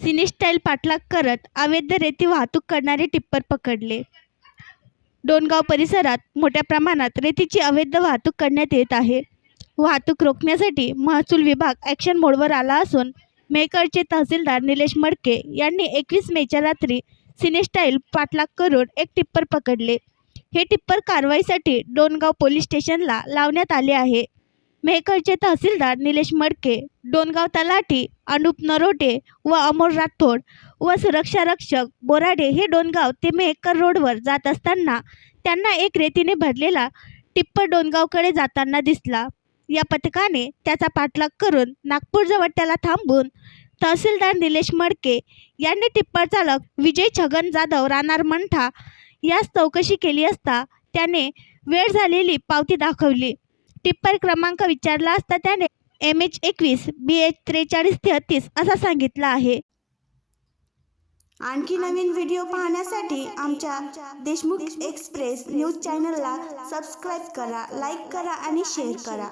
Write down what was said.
सिने style पाठलाग करत अवैध रेती वाहतूक करणारे टिप्पर पकडले. डोणगाव परिसरात मोठ्या प्रमाणात रेतीची अवैध वाहतूक करण्यात येत आहे. वाहतूक रोखण्यासाठी महसूल विभाग ॲक्शन मोडवर आला असून मेहकरचे तहसीलदार निलेश मडके यांनी 21 मेच्या रात्री सिने स्टाईल पाठलाग करून एक टिप्पर पकडले. हे टिप्पर कारवाईसाठी डोणगाव पोलीस स्टेशनला लावण्यात आले आहे. मेहकरचे तहसीलदार निलेश मडके, डोणगाव तलाठी अनुप नरोटे व अमोल राठोड व सुरक्षा रक्षक बोराडे हे डोणगाव ते मेहकर रोडवर जात असताना त्यांना एक रेतीने भरलेला टिप्पर डोणगावकडे जाताना दिसला. या पथकाने त्याचा पाठलाग करून नागपूरजवळ त्याला थांबून तहसीलदार निलेश मडके यांनी टिप्पर चालक विजय छगन जाधव राहणार मंठा यास चौकशी केली असता त्याने वेळ झालेली पावती दाखवली. टिप्पर क्रमांक विचारला असता त्याने MH21 BH 4333 असा सांगितला आहे. आणखी नवीन व्हिडिओ पाहण्यासाठी आमच्या देशमुख एक्सप्रेस न्यूज चॅनलला सबस्क्राईब करा, लाईक करा आणि शेअर करा.